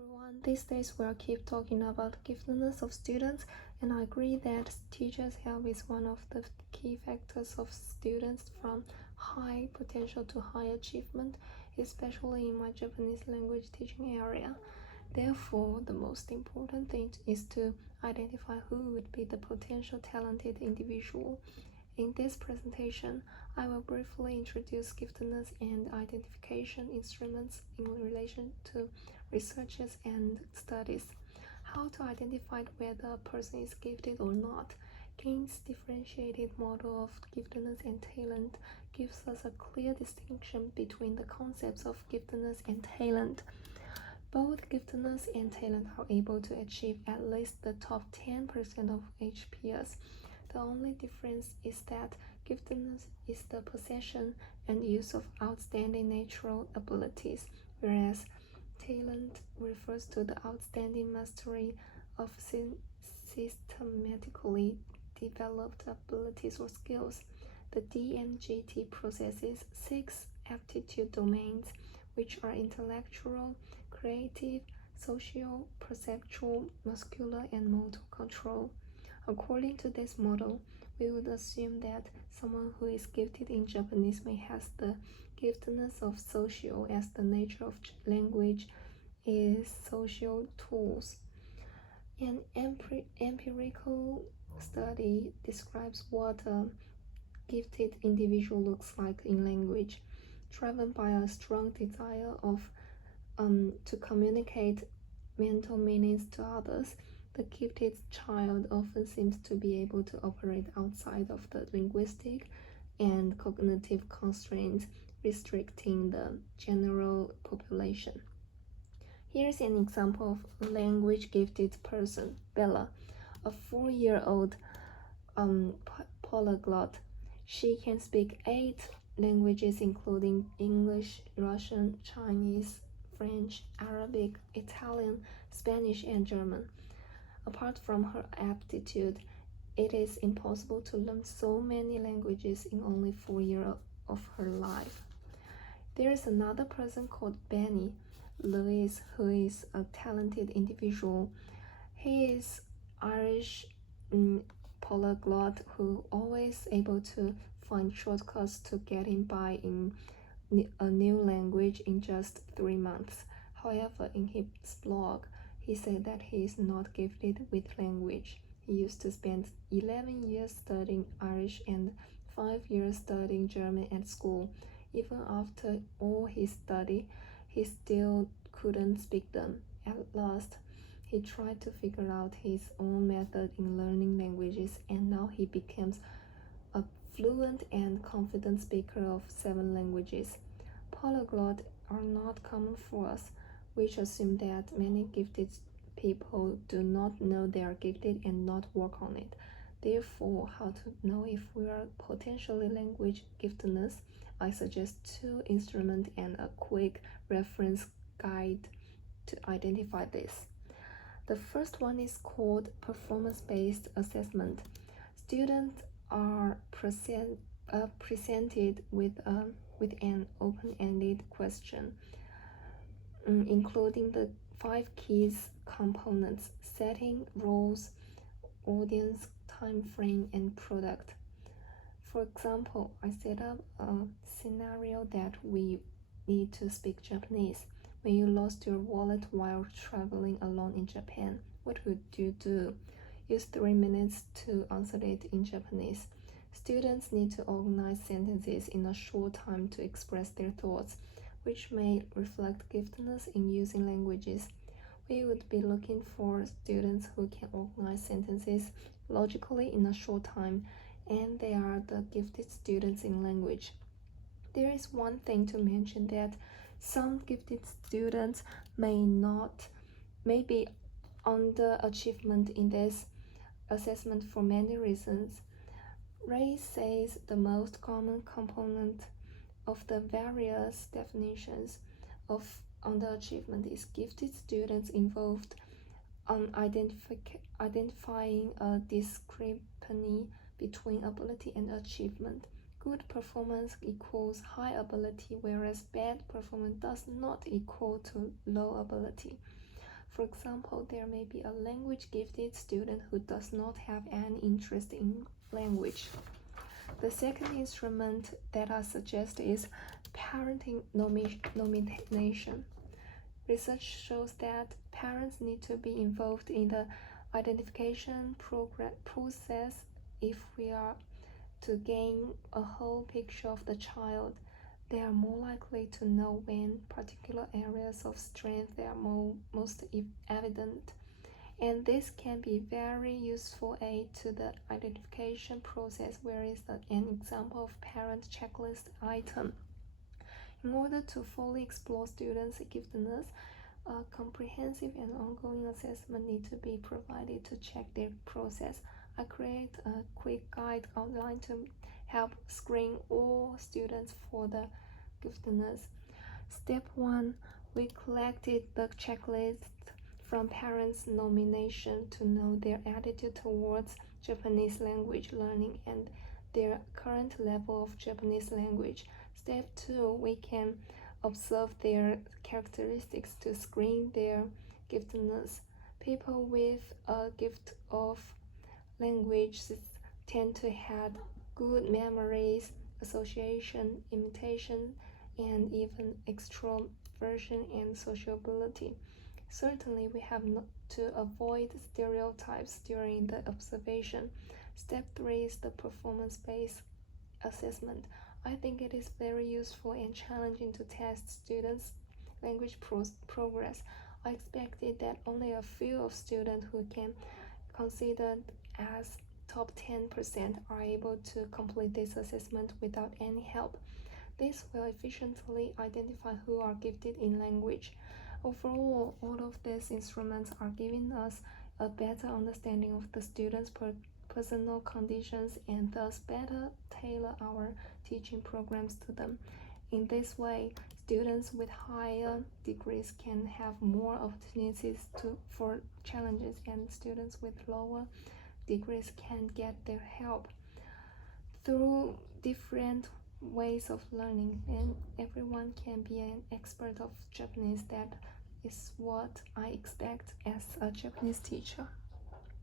everyone. These days we'll keep talking about giftedness of students, and I agree that teachers' help is one of the key factors of students from high potential to high achievement, especially in my Japanese language teaching area. Therefore, the most important thing is to identify who would be the potential talented individual. In this presentation, I will briefly introduce giftedness and identification instruments in relation to researches and studies. How to identify whether a person is gifted or not. King's differentiated model of giftedness and talent gives us a clear distinction between the concepts of giftedness and talent. Both giftedness and talent are able to achieve at least the top 10% of each peers. The only difference is that giftedness is the possession and use of outstanding natural abilities, whereas talent refers to the outstanding mastery of systematically developed abilities or skills. The DMGT possesses 6 aptitude domains, which are intellectual, creative, social, perceptual, muscular, and motor control. According to this model, we would assume that someone who is gifted in Japanese may have the giftedness of social, as the nature of language is social tools. An empirical study describes what a gifted individual looks like in language, driven by a strong desire of to communicate mental meanings to others. The gifted child often seems to be able to operate outside of the linguistic and cognitive constraints restricting the general population. Here's an example of a language gifted person, Bella, a 4-year-old polyglot. She can speak 8 languages including English, Russian, Chinese, French, Arabic, Italian, Spanish, and German. Apart from her aptitude, it is impossible to learn so many languages in only 4 years of her life. There is another person called Benny Lewis, who is a talented individual. He is Irish polyglot who always able to find shortcuts to getting by in a new language in just 3 months. However, in his blog, he said that he is not gifted with language. He used to spend 11 years studying Irish and 5 years studying German at school. Even after all his study, he still couldn't speak them. At last, he tried to figure out his own method in learning languages, and now he becomes a fluent and confident speaker of 7 languages. Polyglots are not common for us, which assume that many gifted people do not know they are gifted and not work on it. Therefore, how to know if we are potentially language giftedness? I suggest 2 instruments and a quick reference guide to identify this. The first one is called performance-based assessment. Students are presented with an open-ended question, including the 5 keys components: setting, roles, audience, time frame, and product. For example, I set up a scenario that we need to speak Japanese. When you lost your wallet while traveling alone in Japan, what would you do? Use 3 minutes to answer it in Japanese. Students need to organize sentences in a short time to express their thoughts, which may reflect giftedness in using languages. We would be looking for students who can organize sentences logically in a short time, and they are the gifted students in language. There is one thing to mention, that some gifted students may be underachievement in this assessment for many reasons. Ray says the most common component of the various definitions of underachievement is gifted students involved on identifying a discrepancy between ability and achievement. Good performance equals high ability, whereas bad performance does not equal to low ability. For example, there may be a language gifted student who does not have any interest in language. The second instrument that I suggest is parenting nomination. Research shows that parents need to be involved in the identification process if we are to gain a whole picture of the child. They are more likely to know when particular areas of strength are most evident, and this can be very useful aid to the identification process. Where is an example of parent checklist item? In order to fully explore students' giftedness, a comprehensive and ongoing assessment need to be provided to check their process. I create a quick guide outline to help screen all students for the giftedness. Step 1. We collected the checklist from parents' nomination to know their attitude towards Japanese language learning and their current level of Japanese language. Step 2. We can observe their characteristics to screen their giftedness. People with a gift of language tend to have good memories, association, imitation, and even extroversion and sociability. Certainly, we have to avoid stereotypes during the observation. Step 3 is the performance-based assessment. I think it is very useful and challenging to test students' language progress. I expected that only a few of students who can considered as top 10% are able to complete this assessment without any help. This will efficiently identify who are gifted in language. Overall, all of these instruments are giving us a better understanding of the student's personal conditions and thus better tailor our teaching programs to them. In this way, students with higher degrees can have more opportunities for challenges, and students with lower degrees can get their help through different ways of learning, and everyone can be an expert of Japanese. That is what I expect as a Japanese teacher.